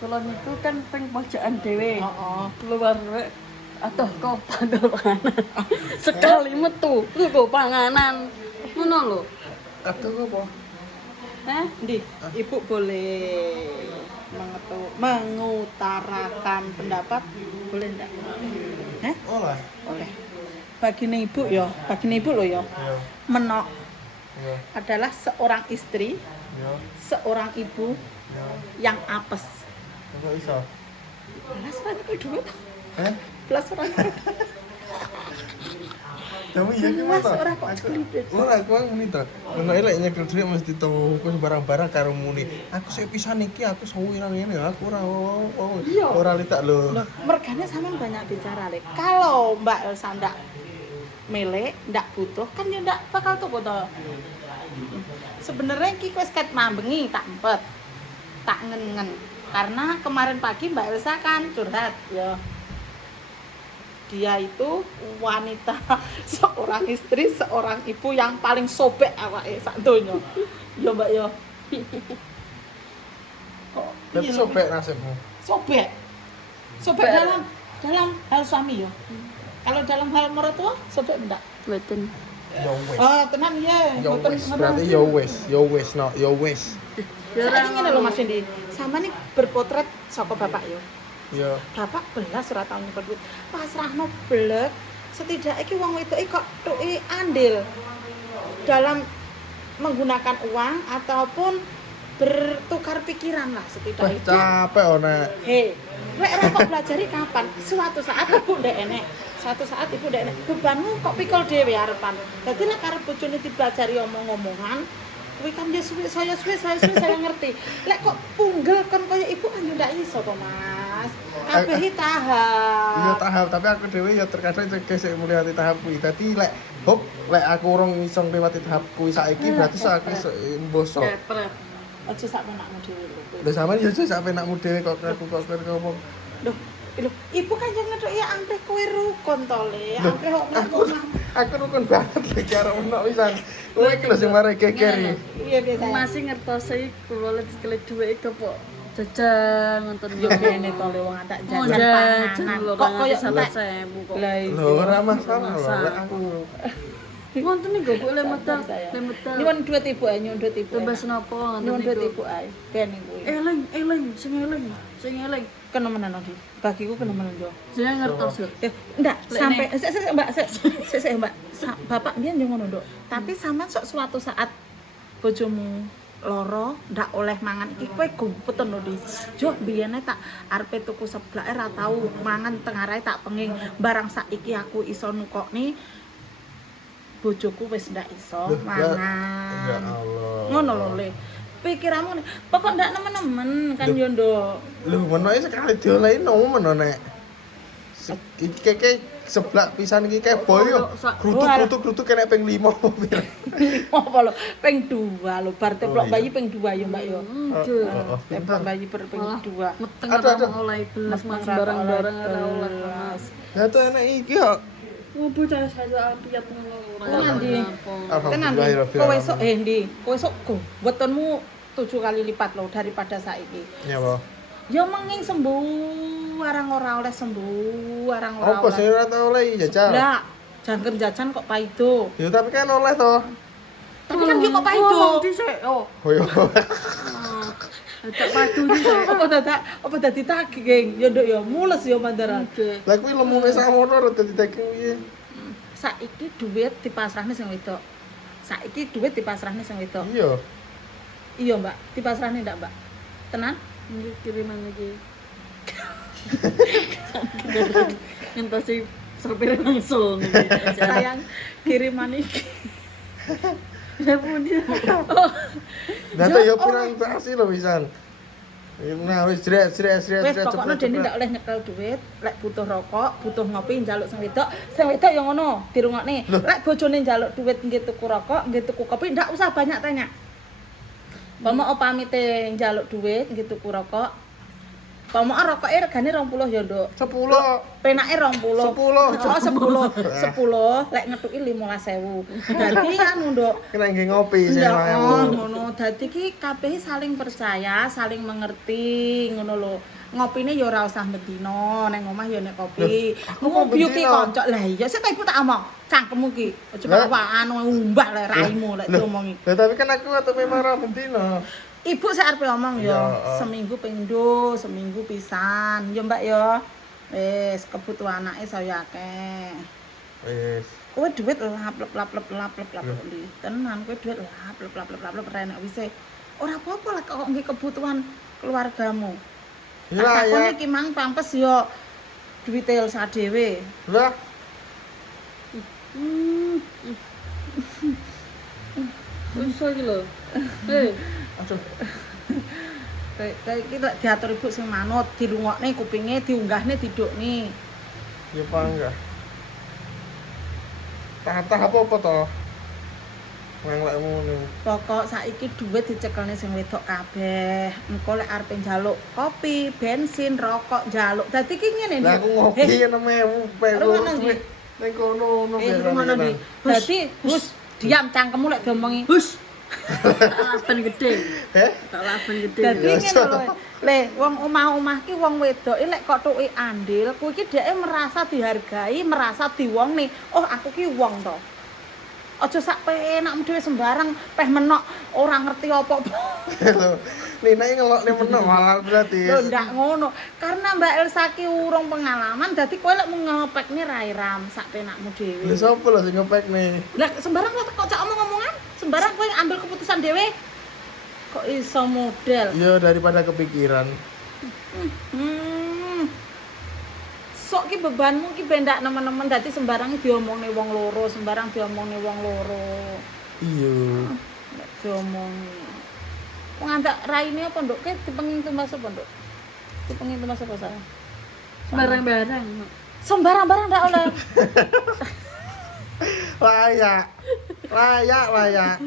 Kulon itu kan ping pojokan dhewe. Heeh. Keluar atuh kok tanggal panganan. Sekali metu nggo panganan. Ngono lho. Aduh apa? Heh, Ndi, Ibu boleh mengutarakan pendapat boleh enggak? Heh? Olah. Boleh. Bagine Ibu ya, bagine Ibu loh ya. Iya. Menok Iya. adalah seorang istri, Iya. seorang ibu Iya. yang apes. Kok iso? Belas orang kedua, Heh? belas orang kedua. Kamu iya Jelas gimana? ora kok celipet. Ora aku muni to. Ono elek nyekel dhuwit mesti tuku barang-barang karo muni. Aku sik pisan iki aku sawiran ngene aku ora Iya. ora litak lho. Loh, mergane sampean banyak bicara, Le. Kalau Mbak Elsa ndak milih, ndak butuh, kan ya ndak bakal tuku to. Sebenarnya iki wis ket mambengi tak empet. Tak ngen-ngen. Karena kemarin pagi Mbak Elsa kan curhat, ya. Dia itu wanita, seorang istri, seorang ibu yang paling sobek awake sak donya. Ya, Mbak ya. Kok Tapi iya, sobek nasibmu. sobek sobek dalam hal suami ya. Kalau dalam hal mertua sobek enggak? mboten. Ya wis. Oh tenan ya. Ya wis. Berarti ya wis, no, ya wis. Ya ora Saiki ngene lho Mas Dendi. Sama nih berpotret saka bapak ya. Ya. Bapak belas ora tau nyimpen duit. Pasrahno blek. Setidaknya iki wong wedok kok tuke andil dalam menggunakan uang ataupun bertukar pikiran lah setidaknya. Capek nek. Hei, lek ora kok belajari kapan? Suatu saat ibu ndek enek. Suatu saat ibu ndek enek. Bebanmu kok pikul dhewe arepan. Dadi lek karep bojone dipelajari omong-omongan, kuwi kan ya saya ngerti. Lek kok punggel kan kaya ibu kan ndak iso to, Mas. Kabeh Iya tahap. tahap, tapi aku dhewe ya terkadang sik mliwati tahap kuwi. Dadi lek lek aku urung iso ngliwati tahap kuwi saiki berarti aku iso mbosok. kepret. Aja sak penakmu dhewe lho. Lha sampean ya sak penakmu dhewe kok aku ngomong. Loh, ibu kan jangan ngedok ya ampe kowe rukun to, Le. Ampe kok ngomong. Aku rukun banget lek karo ono pisan. Kowe iki lho sing mare geger iki. Iya biasa. Masih ngertosi kula lek sekali dhuwit iku kok jajan ngoten Yo kene to le wong tak Oh, jajan jajan panganan. lho Kok koyo sampe entek. 1.000 kok. Lah Lho ora masalah lho lek aku. Ngoten iki kok le medal, saya. le medal. Nyuwun duit ibu ae, nyuwun duit ibu. Tebas napa Nyuwun ngoten duit niku. ibu ae. Ben iku. Eling, sing eling. Kenemenan di. Bagiku kenemenan yo. Saya ngertos lho. Enggak, Lek sampai sik Mbak, sik Mbak. Bapak biyen yo ngono, Nduk. Tapi sampean sok suatu saat bojomu loro ndak oleh mangan iki kowe gumpeten lho di. Yo biyene tak arepe tuku seblak ora tau mangan tengah rai tak penging barang saiki aku iso nukokne bojoku wis ndak iso Loh, ya mangan. Allah. Ngono lho Le. Pikiranmu nih, pokok ndak nemen-nemen kan yo Nduk. Lho menoke sekali diolehi nomen nek. Iki keke seblak pisan iki kayak boyo. Grutuk kena ping 5 pira. Apa lho? Ping 2 lho, bar teplok iya. bayi ping 2 ya, Mbak yo. Aduh. Teplok bayi per ping 2. Meteng Aduh, ora aduh. oleh belas mas Meteng ora barang-barang oleh ora oleh belas. mas. Ya tuh enak iki kok. Ngopo cara saya apiat ngono ora. Kok nandi? Tenan Alhamdulillah. kowe esuk ndi? Kowe esuk wetonmu 7 kali lipat lho daripada saiki. Ya apa? Ya menging sembuh, arang ora oleh sembuh, arang ora Apa sih oleh. ora tau oleh jajal? Lah, jangkar jajan kok paido. Ya tapi kan oleh to. Tapi kan yo kok paido. Ngomong dhisik. Oh. Oh iya. Tak padu dhisik. Apa dadi tagih, geng? Ya nduk ya mules ya mandaran. Oke. Lah kuwi lemune sakmono ora dadi daging piye? Saiki duit dipasrahne sing wedok. Saiki duit dipasrahne sing wedok. Iya. Iya, Mbak. Dipasrahne ndak, Mbak? Tenan? Ini kiriman lagi. Ngentasi sopir langsung. Sayang kiriman iki. Ya pun dia. Lah tuh ya pirang versi lho pisan. Nah wis Wes pokoknya Deni ndak oleh nyekel duit, lek butuh rokok, butuh ngopi njaluk sing wedok yang ngono dirungokne. Lek bojone njaluk duit nggih tuku rokok, nggih tuku kopi, ndak usah banyak tanya. Pomo pamite njaluk duit nggih tuku rokok, Pomo rokoke regane 20 ya, Nduk. 10. Penake 20. 10. Oh, 10. Lek ngethuki 15.000. Dadi anu, Nduk. Kena nggih ngopi sing Ndak, mau. ngono. Dadi ki kabeh saling percaya, saling mengerti, ngono lho. Ngopine ya ora usah bendina, nang omah ya nek kopi. Aku mau Ngopi ki bendina. kanca. Lah iya sik ibu tak omong. Cangkemmu ki. Aja bawakan umbah le raimu lek diomongi. Lah tapi kan aku atau memang ra bendina. Ibu sik arep omong ya, Ya. seminggu pindho, seminggu pisan. Ya Mbak ya. Wis kebutuhan anake saya akeh. Wis. Kowe duit lap li. Tenan kowe duit lap renek wis. Ora apa-apa lah kok nggih kebutuhan keluargamu. Ya Tak takoni ya. iki mang pampes yo duwite Elsa dhewe. Lah, Iso iki lho. Eh, aduh. Kayak iki lek diatur ibu sing manut, dirungokne kupinge, diunggahne didukne. Ya panggah. Tatah apa to? Ngelekmu ning. Pokok saiki duit dicekelne sing wedok kabeh. Engko lek arep njaluk kopi, bensin, rokok, njaluk. Dadi ki ngene Lah Nduk. aku ngopi 6.000 peso. Rumah ndi? Ning kono Ngono ndi. Dadi hus diam cangkemmu lek diomongi. Hus. laban gede. Eh? Tak laban gede. Dadi Ya, ngene lho. Le, wong omah-omah ki wong wedoke lek kok tuki andil, kuwi ki dheke merasa dihargai, merasa diwongne. Oh, aku ki wong to. Aja sak penakmu dhewe sembarang peh menok ora ngerti apa-apa. Lho, Nina iki ngelokne meneh malah berarti. Lho ndak ngono. Karena Mbak Elsa ki urung pengalaman, dadi kowe lek mau ngepekne ra iram sak penakmu dhewe. Lha sapa lho sing ngepekne? Lah sembarang kok cak omong-omongan, sembarang kowe ambil keputusan dhewe. Kok iso model? Ya daripada kepikiran. Sok ki bebanmu ki bendak nemen-nemen dadi sembarang diomongne wong loro, sembarang diomongne wong loro. Iya. Nek diomongi. Wong antak raine apa, Nduk? Ke dipengin tumbas apa, Nduk? Dipengin tumbas apa saya? Barang-barang. Sembarang-barang ndak oleh. Layak. Layak.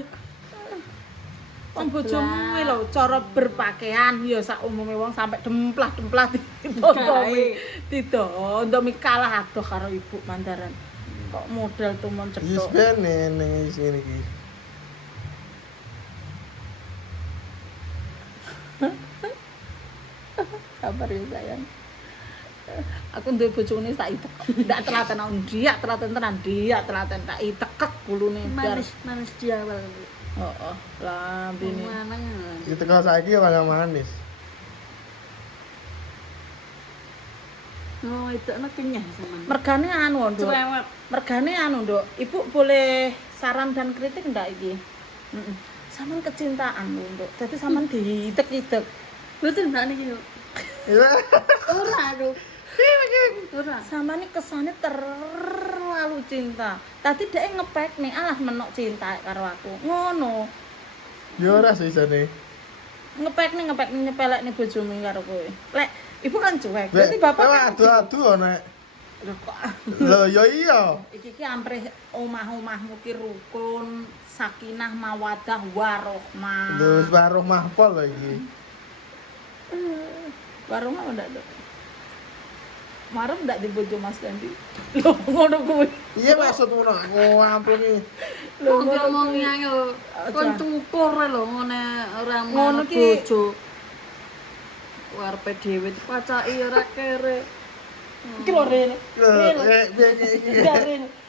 Wong bojomu kuwi lho, cara berpakaian ya sak umume wong sampe demplah-demplah ditontomi. Ditontomi kalah adoh karo ibu mandaran. Kok model tumon Yes cetok. ben ning sini iki. Kabar ya sayang. Aku duwe bojone tak itek. Ndak telaten dia telaten tenan, dia telaten tak itekek kulune. Manis di awal. Heeh. Lah bini. Mana? Itu kalau saiki ya kaya manis. Oh, itu anak kenyang sama. Mergane anu, Nduk. Cerewet. Mergane anu, Nduk. Ibu boleh saran dan kritik ndak iki? Heeh. Sampeyan kecintaan lho, Nduk. Dadi sampeyan diitek-itek. Betul ndak niki yo. Iya. Ora aduh. Ora. Sampeyan iki kesane terlalu cinta. Tadi dhek ngepek nih, alah menok cinta karo aku. Ngono. Ya ora sih jane. Ngepek nih nyepelek nih bojomu karo kowe. Lek ibu kan cuek. Berarti bapak kan adu-adu nek. Lho kok Lho ya iya. iki ki amprih omah-omahmu ki rukun, sakinah, mawadah, warohmah. Lho wis waruh mahpol lho iki. Warung apa ndak, Dok? Marem ndak di bojo Mas Dandi? Lho ngono kuwi. Iya maksudmu nek aku ampuni. Lho ngomong angel. Kon tukur lho ngene ora Ngono ngono ki- bojo. Karepe dhewe dipacaki ora kere. Iki lho Rin.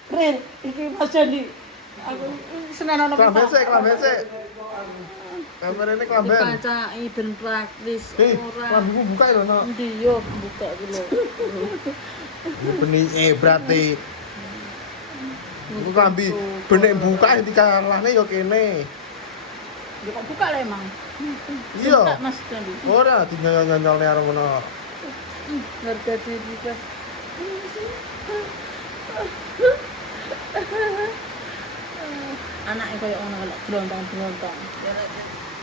Rin, iki Mas Dandi. Aku seneng ana Kelamben sik. Kamar ini kelamben. Dipacaki ben praktis ora. Kelambenku buka lho no. Endi yo buka iki lho. Benih berarti. Aku kambi benek buka dikalahne ya kene. Ya kok buka lah emang. Iya. Buka, Mas Dandi. Ora dinyol-nyolne karo ngono. Harga diri kan. Anake koyo ngono lek blontong-blontong.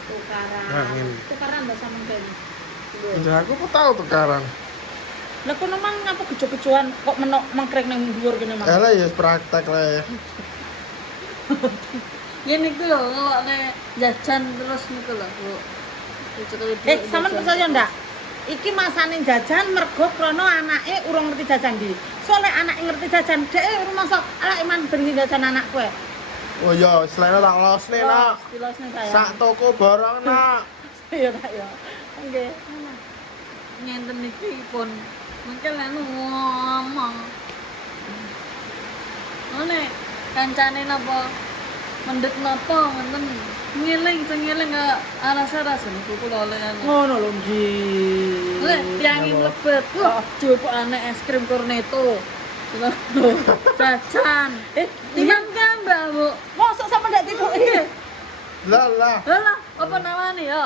Tukaran. Nah, ngene. Tukaran mbak sampean kene. Njah aku kok tau tukaran. Lah kono mang ngapa gejo-gejoan kok menok mangkrek nang dhuwur kene mang. Lah ya wis praktek lah. Ngene iki lho ngelokne jajan terus niku lho, Bu. Dicekel duit Sampean jajan. percaya ndak? iki masane jajan mergo krana anake urung ngerti jajan iki. Soale anake ngerti jajan, dhek rumangsa ala iman ben jajan anak kowe. Oh iya, selain tak losne nak. Stilosne saya. Sak toko barang nak. Iya Kak ya. Nggih. Ngenten iki pun mungkin anu ngomong. Ngene kancane napa mendhet napa ngenten ngeling sing ngeling gak aras-aras niku kula oleh anu. Ngono lho nggih. Lek tiangi mlebet, wah jupukane es krim cornetto. Jajan. Timan kan Mbak, Bu. Mosok sampe ndak tituki. Lah. Lah, apa namanya ya?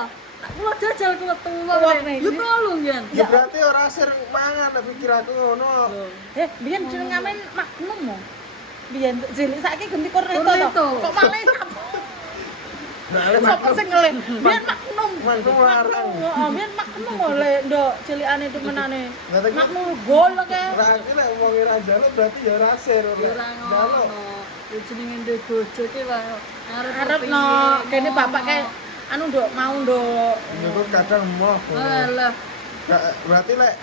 Kula jajal kula tuwa. Tuwane. Yo tolong yen. Ya berarti ora sir mangan pikir aku ngono. Biyen jeneng ngamen Magnum mo. Biyen cilik saiki ganti Cornetto Cornetto. to. Kok malah Nah, sapa sing ngelih? Biyen Magnum. Magnum larang. Heeh, biyen Magnum oleh ndok cilikane temenane. Ngerti ki? Magnum gol ke. Ora iki lek wong ora njaluk berarti ya ora sir. Yo ora ngono. Yo jenenge ndek bojo ki wae Arep no kene bapak kayak anu ndok mau ndok. Niku kadang moh. Alah, Berarti lek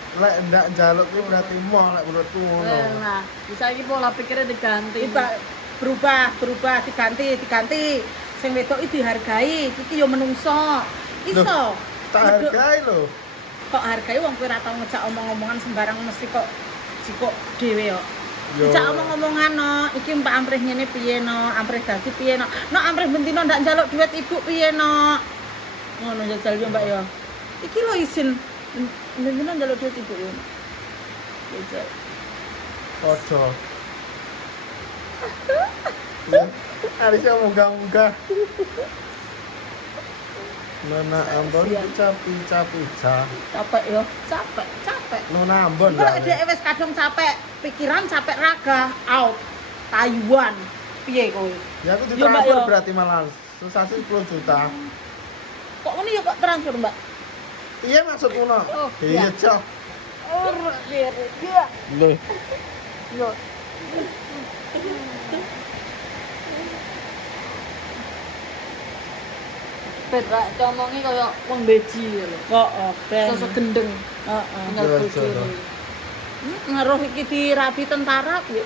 ndak njaluk ki berarti moh lek menurutku ngono. lah. Bisa iki pola pikirnya diganti. Tiba berubah diganti. Sing wedok iki dihargai, iki yo menungso. Iso. Tak hargai lho. Kok hargai wong kowe ora tau ngejak omong-omongan sembarang mesti kok jikok dhewe yo. Yo. Dijak omong-omongan no, iki Mbak Amprih ngene piye no, Amprih dadi piye no. No Amprih bentino ndak njaluk duit ibu piye no. Ngono jajal yo Mbak yo. Iki lho isin bentino njaluk duit ibu yo. Jajal. Ojo. Ya, Arisya munggah-munggah. Nona Ambon pica-pica. Capek yo, capek. Nona Ambon Kalau lah. dhek wis kadung capek pikiran, capek raga, out. Taiwan. Piye kowe? Ya aku Yo, Mbak, ditransfer yo. berarti malah sesasi 10 juta. Kok ngene yo kok transfer, Mbak? Iya maksud ngono. Oh, Iya, iya. Cok. Ora kere. Iya. Lho. Yo. Perak comongi kaya wong beji lho. Kok ben. Sosok gendeng. Heeh. Tinggal Iya, bojone. iya. Ngaruh iki dirapi tentara piye?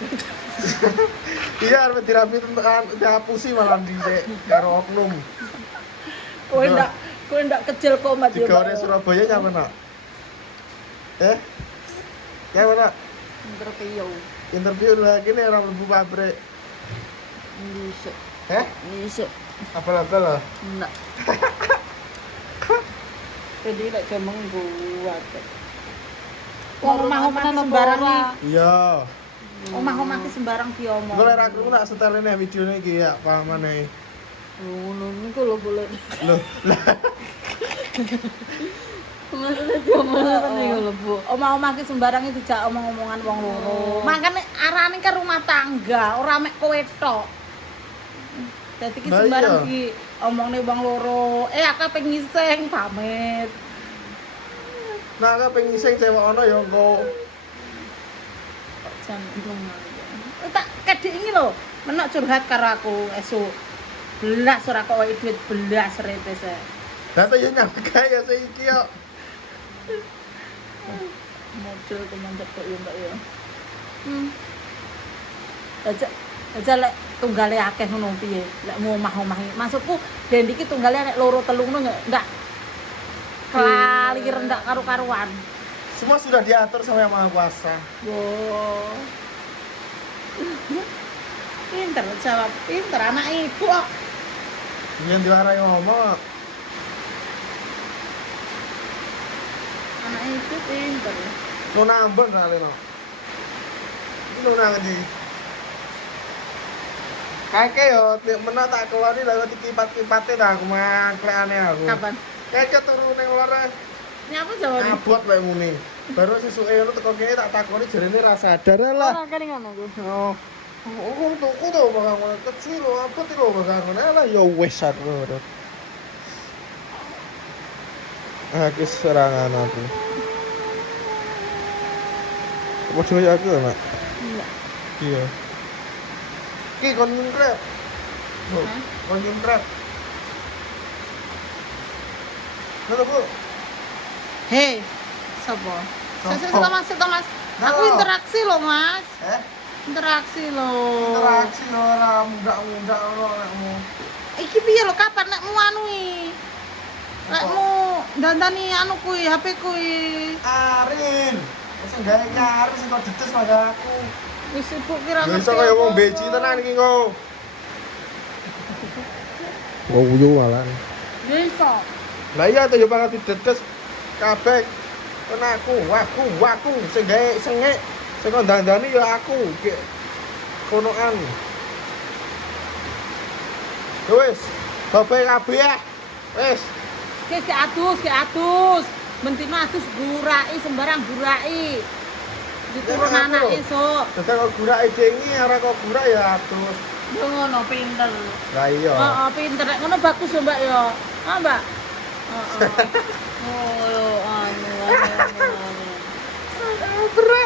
Iya arep dirapi tentang dihapusi malah dhisik karo oknum. Kowe ndak kecil komat yo. Digore Surabaya nyampe nak. Ya mana? Interview. Interview lagi nih orang mlebu pabrik. Bisa. Bisa. Apa-apa lah. Enggak. Jadi lek gemeng buat. Wong Omah-omah omah sembarang ora. iki. Iya. Omah-omah ki sembarang diomong. Gue lek aku nak setelin videonya iki ya pamane. Ngono niku lho boleh. Loh, lah Maksudnya gimana niku lho, Bu? Omah-omah ki sembarang iki dijak omong-omongan wong loro. Makane arane ke rumah tangga, ora mek kowe tok. Dadi ki Lah sembarang iya. ki omongne wong loro. Aku pengen ngising pamit. nah aku pengen ngising cewek ono ya engko. Jam 6. Tak kedhi iki lho, menak curhat karo aku esuk. Belas ora kok wae duit belas rete se. Data ya nyampe ya saiki yo. Model teman cepet ya Mbak ya. Aja lek tunggale akeh ngono piye? Lek mau omah-omah iki. Maksudku den iki tunggale nek loro telu ngono enggak kelir ndak karu-karuan. Semua sudah diatur sama Yang Maha Kuasa. Wow. Pinter jawab, pinter anak ibu kok. Yang diwarai ngomong. Anak ibu pinter. Nona Ambon kali no. Ini nona ngendi? Kakek yo, tiap mena tak keloni lewat kipat-kipatnya dah aku mangklekane aku. Kapan? Kakek turun ning lore Nyapa jawabnya? abot lek muni. Baru sesuke ngono teko kene tak takoni jarene ra sadar lah. Ora kene ngono ku. Oh. Oh, tuku to bakal kecil lho, apa ti lho bakal ngono lah ya wis aku. Aku serangan aku. Apa coy aku ya, Mak? Iya. Iya. Ki kon krep. Bu, Hah? kon krep. Halo, Bu. Hei, sapa? Sopo? Mas. Nah, Aku lo. interaksi loh, Mas. Interaksi loh. Interaksi ora muda-muda lo nekmu. Iki piye lho kapan nekmu anui? Nekmu dandani anu kuwi, HP kuwi. Arin. Wis gawe nyari sing kok dites pada aku. Wis sibuk kira Ya iso kaya wong beci tenan iki kok. Oh, yo walan. Bisa. Lah iya tuh yo banget didetes kabeh. Kan aku sing gawe sengek. Sing kok dandani ya aku. Ki konoan. Ya wis, bapak kabeh ya. Wis. Ki atus. Mentino atus burai sembarang burai. Diturun Ya, anak aku. esuk. Dadi kok gurak dengi ora kok gurak ya atus. Yo ngono pinter. Lah iya. Heeh, pinter. Nek ngono bagus lho, Mbak ya. Ah, Mbak. Heeh. Oh, anu. Berat.